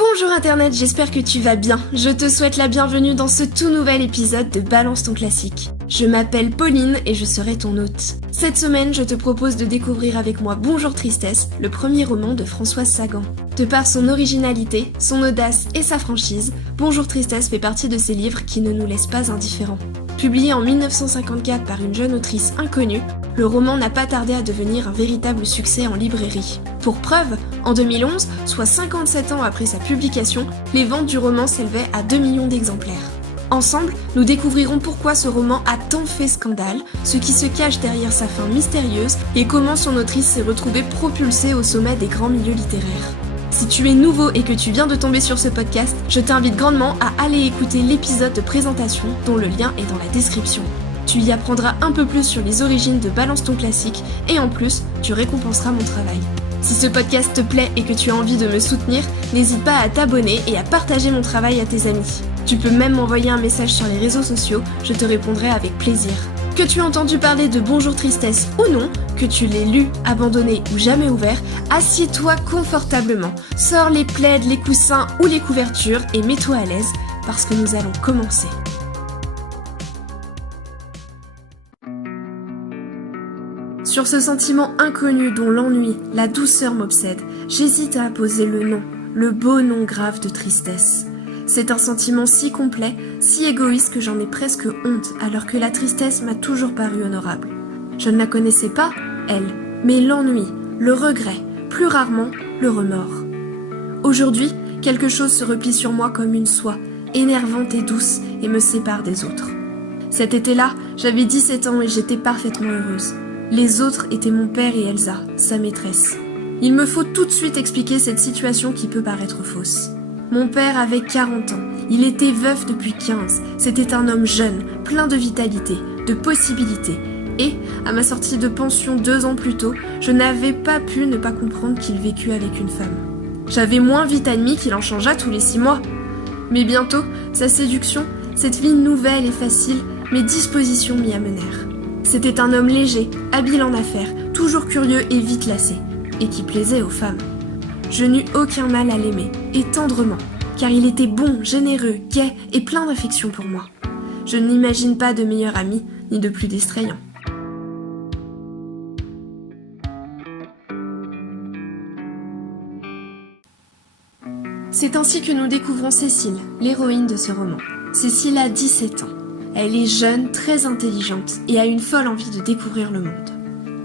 Bonjour Internet, j'espère que tu vas bien. Je te souhaite la bienvenue dans ce tout nouvel épisode de Balance ton classique. Je m'appelle Pauline et je serai ton hôte. Cette semaine, je te propose de découvrir avec moi Bonjour Tristesse, le premier roman de Françoise Sagan. De par son originalité, son audace et sa franchise, Bonjour Tristesse fait partie de ces livres qui ne nous laissent pas indifférents. Publié en 1954 par une jeune autrice inconnue, le roman n'a pas tardé à devenir un véritable succès en librairie. Pour preuve, en 2011, soit 57 ans après sa publication, les ventes du roman s'élevaient à 2 millions d'exemplaires. Ensemble, nous découvrirons pourquoi ce roman a tant fait scandale, ce qui se cache derrière sa fin mystérieuse et comment son autrice s'est retrouvée propulsée au sommet des grands milieux littéraires. Si tu es nouveau et que tu viens de tomber sur ce podcast, je t'invite grandement à aller écouter l'épisode de présentation dont le lien est dans la description. Tu y apprendras un peu plus sur les origines de Balance ton classique et en plus, tu récompenseras mon travail. Si ce podcast te plaît et que tu as envie de me soutenir, n'hésite pas à t'abonner et à partager mon travail à tes amis. Tu peux même m'envoyer un message sur les réseaux sociaux, je te répondrai avec plaisir. Que tu aies entendu parler de Bonjour Tristesse ou non, que tu l'aies lu, abandonné ou jamais ouvert, assieds-toi confortablement, sors les plaids, les coussins ou les couvertures et mets-toi à l'aise parce que nous allons commencer. Sur ce sentiment inconnu dont l'ennui, la douceur m'obsède, j'hésite à apposer le nom, le beau nom grave de tristesse. C'est un sentiment si complet, si égoïste que j'en ai presque honte alors que la tristesse m'a toujours paru honorable. Je ne la connaissais pas, elle, mais l'ennui, le regret, plus rarement le remords. Aujourd'hui, quelque chose se replie sur moi comme une soie, énervante et douce, et me sépare des autres. Cet été-là, j'avais 17 ans et j'étais parfaitement heureuse. Les autres étaient mon père et Elsa, sa maîtresse. Il me faut tout de suite expliquer cette situation qui peut paraître fausse. Mon père avait 40 ans, il était veuf depuis 15, c'était un homme jeune, plein de vitalité, de possibilités. Et, à ma sortie de pension 2 ans plus tôt, je n'avais pas pu ne pas comprendre qu'il vécut avec une femme. J'avais moins vite admis qu'il en changeât tous les 6 mois. Mais bientôt, sa séduction, cette vie nouvelle et facile, mes dispositions m'y amenèrent. C'était un homme léger, habile en affaires, toujours curieux et vite lassé, et qui plaisait aux femmes. Je n'eus aucun mal à l'aimer, et tendrement, car il était bon, généreux, gai et plein d'affection pour moi. Je ne n'imagine pas de meilleur ami, ni de plus distrayant. C'est ainsi que nous découvrons Cécile, l'héroïne de ce roman. Cécile a 17 ans. Elle est jeune, très intelligente et a une folle envie de découvrir le monde.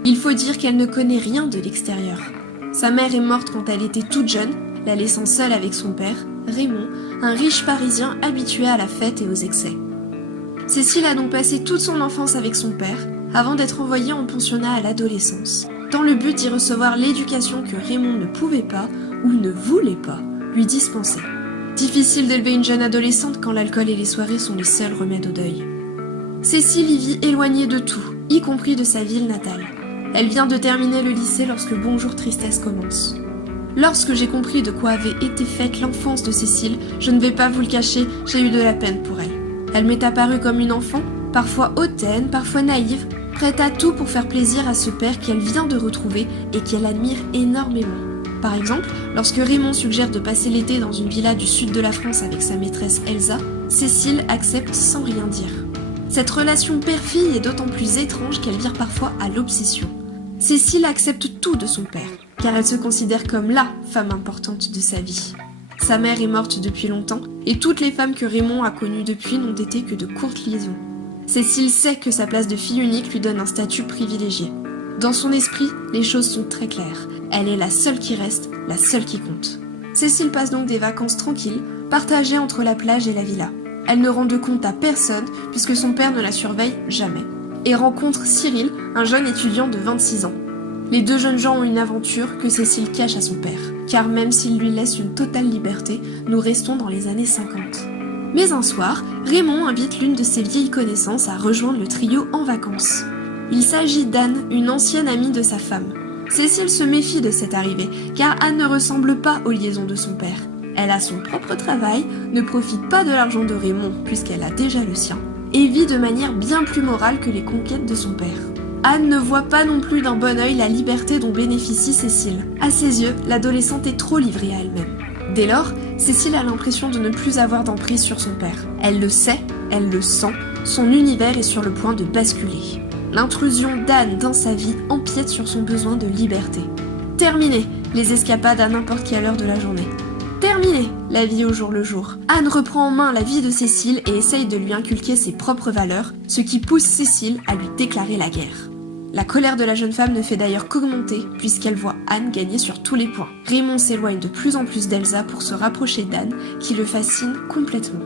Il faut dire qu'elle ne connaît rien de l'extérieur. Sa mère est morte quand elle était toute jeune, la laissant seule avec son père, Raymond, un riche parisien habitué à la fête et aux excès. Cécile a donc passé toute son enfance avec son père, avant d'être envoyée en pensionnat à l'adolescence, dans le but d'y recevoir l'éducation que Raymond ne pouvait pas, ou ne voulait pas, lui dispenser. Difficile d'élever une jeune adolescente quand l'alcool et les soirées sont les seuls remèdes au deuil. Cécile y vit éloignée de tout, y compris de sa ville natale. Elle vient de terminer le lycée lorsque Bonjour Tristesse commence. Lorsque j'ai compris de quoi avait été faite l'enfance de Cécile, je ne vais pas vous le cacher, j'ai eu de la peine pour elle. Elle m'est apparue comme une enfant, parfois hautaine, parfois naïve, prête à tout pour faire plaisir à ce père qu'elle vient de retrouver et qu'elle admire énormément. Par exemple, lorsque Raymond suggère de passer l'été dans une villa du sud de la France avec sa maîtresse Elsa, Cécile accepte sans rien dire. Cette relation père-fille est d'autant plus étrange qu'elle vire parfois à l'obsession. Cécile accepte tout de son père, car elle se considère comme la femme importante de sa vie. Sa mère est morte depuis longtemps, et toutes les femmes que Raymond a connues depuis n'ont été que de courtes liaisons. Cécile sait que sa place de fille unique lui donne un statut privilégié. Dans son esprit, les choses sont très claires. Elle est la seule qui reste, la seule qui compte. Cécile passe donc des vacances tranquilles, partagées entre la plage et la villa. Elle ne rend de compte à personne, puisque son père ne la surveille jamais. Et rencontre Cyril, un jeune étudiant de 26 ans. Les deux jeunes gens ont une aventure que Cécile cache à son père, car même s'il lui laisse une totale liberté, nous restons dans les années 50. Mais un soir, Raymond invite l'une de ses vieilles connaissances à rejoindre le trio en vacances. Il s'agit d'Anne, une ancienne amie de sa femme. Cécile se méfie de cette arrivée, car Anne ne ressemble pas aux liaisons de son père. Elle a son propre travail, ne profite pas de l'argent de Raymond puisqu'elle a déjà le sien, et vit de manière bien plus morale que les conquêtes de son père. Anne ne voit pas non plus d'un bon œil la liberté dont bénéficie Cécile. À ses yeux, l'adolescente est trop livrée à elle-même. Dès lors, Cécile a l'impression de ne plus avoir d'emprise sur son père. Elle le sait, elle le sent, son univers est sur le point de basculer. L'intrusion d'Anne dans sa vie empiète sur son besoin de liberté. Terminé les escapades à n'importe quelle heure de la journée. Terminé la vie au jour le jour. Anne reprend en main la vie de Cécile et essaye de lui inculquer ses propres valeurs, ce qui pousse Cécile à lui déclarer la guerre. La colère de la jeune femme ne fait d'ailleurs qu'augmenter puisqu'elle voit Anne gagner sur tous les points. Raymond s'éloigne de plus en plus d'Elsa pour se rapprocher d'Anne, qui le fascine complètement.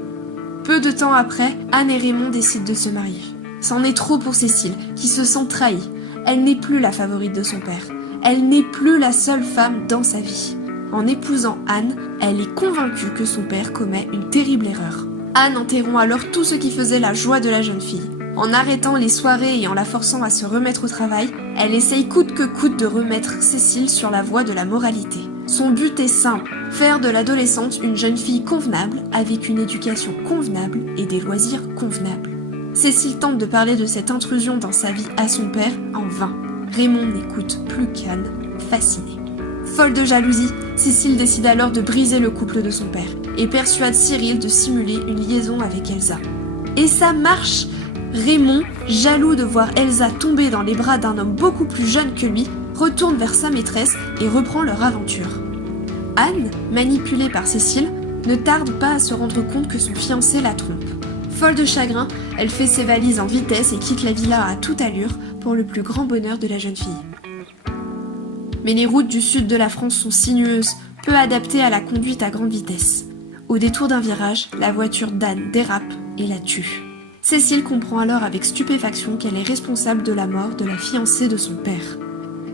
Peu de temps après, Anne et Raymond décident de se marier. C'en est trop pour Cécile, qui se sent trahie. Elle n'est plus la favorite de son père. Elle n'est plus la seule femme dans sa vie. En épousant Anne, elle est convaincue que son père commet une terrible erreur. Anne interrompt alors tout ce qui faisait la joie de la jeune fille. En arrêtant les soirées et en la forçant à se remettre au travail, elle essaye coûte que coûte de remettre Cécile sur la voie de la moralité. Son but est simple, faire de l'adolescente une jeune fille convenable, avec une éducation convenable et des loisirs convenables. Cécile tente de parler de cette intrusion dans sa vie à son père, en vain. Raymond n'écoute plus qu'Anne, fascinée. Folle de jalousie, Cécile décide alors de briser le couple de son père et persuade Cyril de simuler une liaison avec Elsa. Et ça marche! Raymond, jaloux de voir Elsa tomber dans les bras d'un homme beaucoup plus jeune que lui, retourne vers sa maîtresse et reprend leur aventure. Anne, manipulée par Cécile, ne tarde pas à se rendre compte que son fiancé la trompe. Folle de chagrin, elle fait ses valises en vitesse et quitte la villa à toute allure pour le plus grand bonheur de la jeune fille. Mais les routes du sud de la France sont sinueuses, peu adaptées à la conduite à grande vitesse. Au détour d'un virage, la voiture d'Anne dérape et la tue. Cécile comprend alors avec stupéfaction qu'elle est responsable de la mort de la fiancée de son père.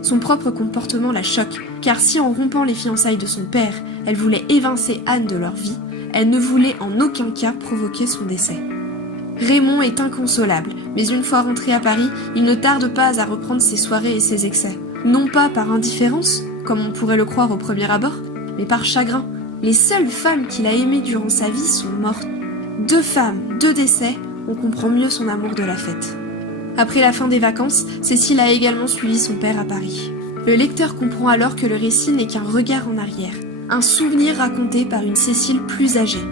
Son propre comportement la choque, car si en rompant les fiançailles de son père, elle voulait évincer Anne de leur vie, elle ne voulait en aucun cas provoquer son décès. Raymond est inconsolable, mais une fois rentré à Paris, il ne tarde pas à reprendre ses soirées et ses excès. Non pas par indifférence, comme on pourrait le croire au premier abord, mais par chagrin. Les seules femmes qu'il a aimées durant sa vie sont mortes. 2 femmes, 2 décès, on comprend mieux son amour de la fête. Après la fin des vacances, Cécile a également suivi son père à Paris. Le lecteur comprend alors que le récit n'est qu'un regard en arrière, un souvenir raconté par une Cécile plus âgée.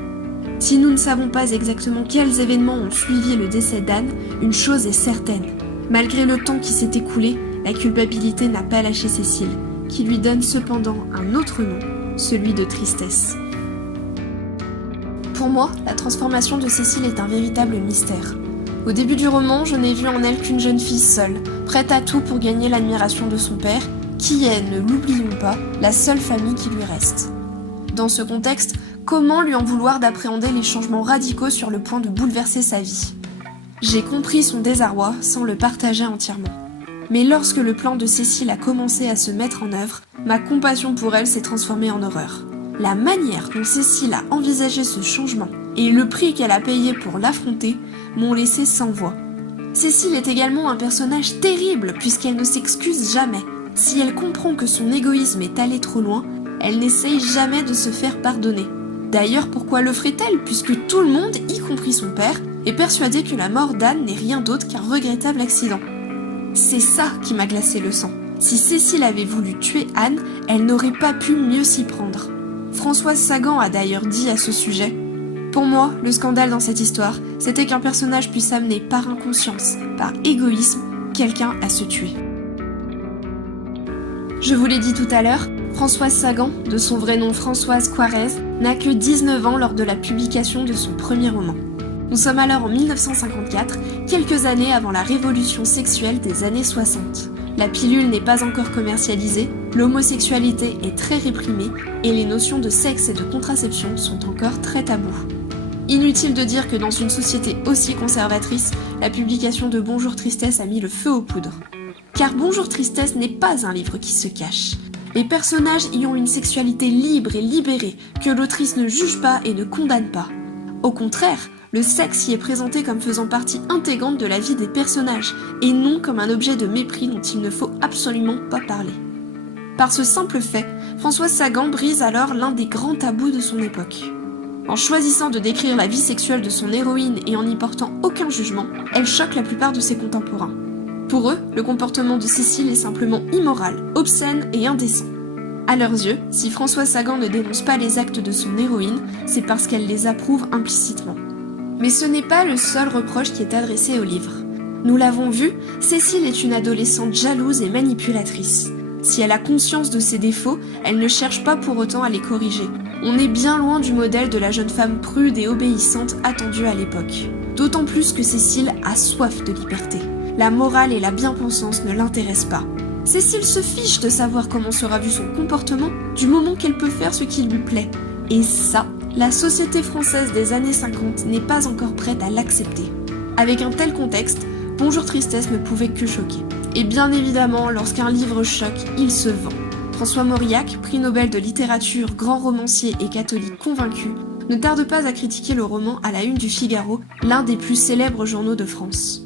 Si nous ne savons pas exactement quels événements ont suivi le décès d'Anne, une chose est certaine. Malgré le temps qui s'est écoulé, la culpabilité n'a pas lâché Cécile, qui lui donne cependant un autre nom, celui de tristesse. Pour moi, la transformation de Cécile est un véritable mystère. Au début du roman, je n'ai vu en elle qu'une jeune fille seule, prête à tout pour gagner l'admiration de son père, qui est, ne l'oublions pas, la seule famille qui lui reste. Dans ce contexte, comment lui en vouloir d'appréhender les changements radicaux sur le point de bouleverser sa vie ? J'ai compris son désarroi sans le partager entièrement. Mais lorsque le plan de Cécile a commencé à se mettre en œuvre, ma compassion pour elle s'est transformée en horreur. La manière dont Cécile a envisagé ce changement et le prix qu'elle a payé pour l'affronter m'ont laissé sans voix. Cécile est également un personnage terrible puisqu'elle ne s'excuse jamais. Si elle comprend que son égoïsme est allé trop loin, elle n'essaye jamais de se faire pardonner. D'ailleurs, pourquoi le ferait-elle puisque tout le monde, y compris son père, est persuadé que la mort d'Anne n'est rien d'autre qu'un regrettable accident. C'est ça qui m'a glacé le sang. Si Cécile avait voulu tuer Anne, elle n'aurait pas pu mieux s'y prendre. Françoise Sagan a d'ailleurs dit à ce sujet « Pour moi, le scandale dans cette histoire, c'était qu'un personnage puisse amener par inconscience, par égoïsme, quelqu'un à se tuer. » Je vous l'ai dit tout à l'heure, Françoise Sagan, de son vrai nom Françoise Coirez, n'a que 19 ans lors de la publication de son premier roman. Nous sommes alors en 1954, quelques années avant la révolution sexuelle des années 60. La pilule n'est pas encore commercialisée, l'homosexualité est très réprimée et les notions de sexe et de contraception sont encore très tabous. Inutile de dire que dans une société aussi conservatrice, la publication de Bonjour Tristesse a mis le feu aux poudres. Car Bonjour Tristesse n'est pas un livre qui se cache. Les personnages y ont une sexualité libre et libérée, que l'autrice ne juge pas et ne condamne pas. Au contraire, le sexe y est présenté comme faisant partie intégrante de la vie des personnages, et non comme un objet de mépris dont il ne faut absolument pas parler. Par ce simple fait, Françoise Sagan brise alors l'un des grands tabous de son époque. En choisissant de décrire la vie sexuelle de son héroïne et en n'y portant aucun jugement, elle choque la plupart de ses contemporains. Pour eux, le comportement de Cécile est simplement immoral, obscène et indécent. À leurs yeux, si Françoise Sagan ne dénonce pas les actes de son héroïne, c'est parce qu'elle les approuve implicitement. Mais ce n'est pas le seul reproche qui est adressé au livre. Nous l'avons vu, Cécile est une adolescente jalouse et manipulatrice. Si elle a conscience de ses défauts, elle ne cherche pas pour autant à les corriger. On est bien loin du modèle de la jeune femme prude et obéissante attendue à l'époque. D'autant plus que Cécile a soif de liberté. La morale et la bien-pensance ne l'intéressent pas. Cécile se fiche de savoir comment sera vu son comportement du moment qu'elle peut faire ce qui lui plaît. Et ça, la société française des années 50 n'est pas encore prête à l'accepter. Avec un tel contexte, Bonjour Tristesse ne pouvait que choquer. Et bien évidemment, lorsqu'un livre choque, il se vend. François Mauriac, prix Nobel de littérature, grand romancier et catholique convaincu, ne tarde pas à critiquer le roman à la une du Figaro, l'un des plus célèbres journaux de France.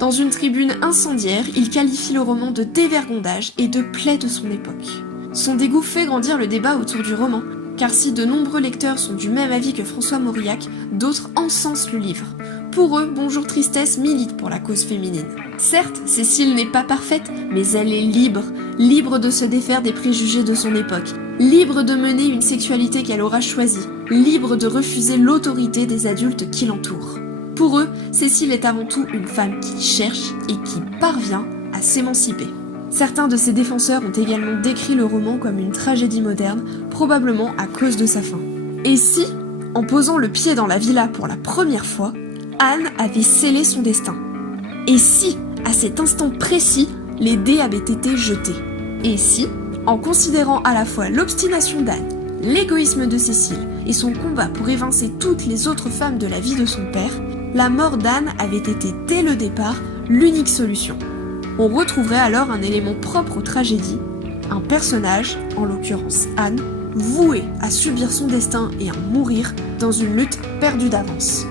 Dans une tribune incendiaire, il qualifie le roman de dévergondage et de plaie de son époque. Son dégoût fait grandir le débat autour du roman, car si de nombreux lecteurs sont du même avis que François Mauriac, d'autres encensent le livre. Pour eux, Bonjour Tristesse milite pour la cause féminine. Certes, Cécile n'est pas parfaite, mais elle est libre, libre de se défaire des préjugés de son époque, libre de mener une sexualité qu'elle aura choisie, libre de refuser l'autorité des adultes qui l'entourent. Pour eux, Cécile est avant tout une femme qui cherche et qui parvient à s'émanciper. Certains de ses défenseurs ont également décrit le roman comme une tragédie moderne, probablement à cause de sa fin. Et si, en posant le pied dans la villa pour la première fois, Anne avait scellé son destin? Et si, à cet instant précis, les dés avaient été jetés? Et si, en considérant à la fois l'obstination d'Anne, l'égoïsme de Cécile et son combat pour évincer toutes les autres femmes de la vie de son père, la mort d'Anne avait été dès le départ l'unique solution. On retrouverait alors un élément propre aux tragédies, un personnage, en l'occurrence Anne, voué à subir son destin et à mourir dans une lutte perdue d'avance.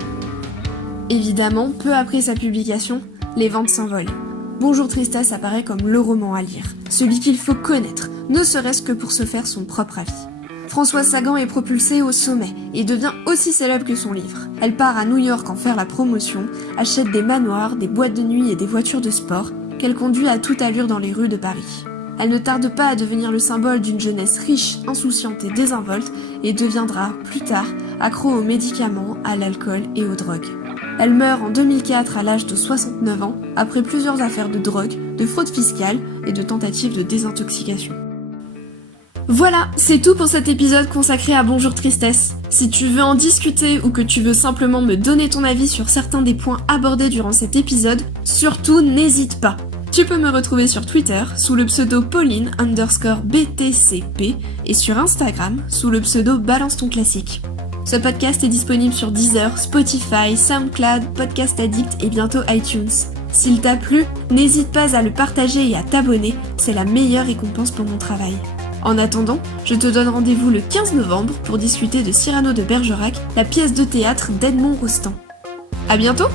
Évidemment, peu après sa publication, les ventes s'envolent. Bonjour Tristesse apparaît comme le roman à lire, celui qu'il faut connaître, ne serait-ce que pour se faire son propre avis. Françoise Sagan est propulsée au sommet et devient aussi célèbre que son livre. Elle part à New York en faire la promotion, achète des manoirs, des boîtes de nuit et des voitures de sport qu'elle conduit à toute allure dans les rues de Paris. Elle ne tarde pas à devenir le symbole d'une jeunesse riche, insouciante et désinvolte et deviendra, plus tard, accro aux médicaments, à l'alcool et aux drogues. Elle meurt en 2004 à l'âge de 69 ans, après plusieurs affaires de drogue, de fraude fiscale et de tentatives de désintoxication. Voilà, c'est tout pour cet épisode consacré à Bonjour Tristesse. Si tu veux en discuter ou que tu veux simplement me donner ton avis sur certains des points abordés durant cet épisode, surtout n'hésite pas. Tu peux me retrouver sur Twitter sous le pseudo Pauline_BTCP et sur Instagram sous le pseudo Balance ton classique. Ce podcast est disponible sur Deezer, Spotify, SoundCloud, Podcast Addict et bientôt iTunes. S'il t'a plu, n'hésite pas à le partager et à t'abonner, c'est la meilleure récompense pour mon travail. En attendant, je te donne rendez-vous le 15 novembre pour discuter de Cyrano de Bergerac, la pièce de théâtre d'Edmond Rostand. À bientôt!